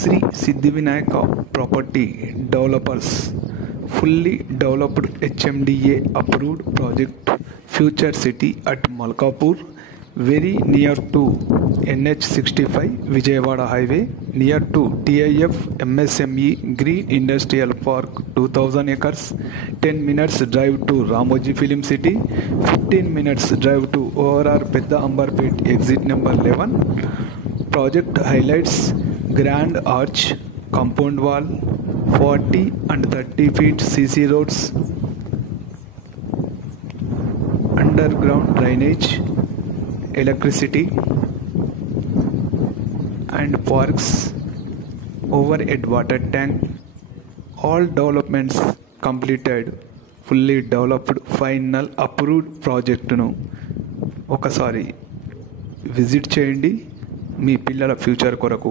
Shri Siddhivinayak property developers fully developed HMDA approved project Future City at Malkapur, very near to NH65 Vijayawada Highway, near to TIF MSME Green Industrial Park 2000 acres, 10 minutes drive to Ramoji Film City, 15 minutes drive to ORR Pedda Ambarpet exit number 11. Project highlights grand arch, compound wall, 40 and 30 feet CC roads, underground drainage, electricity and parks, overhead water tank, all developments completed, fully developed, final approved project ను ఒకసారి visit చేయండి మీ పిల్లల future కొరకు.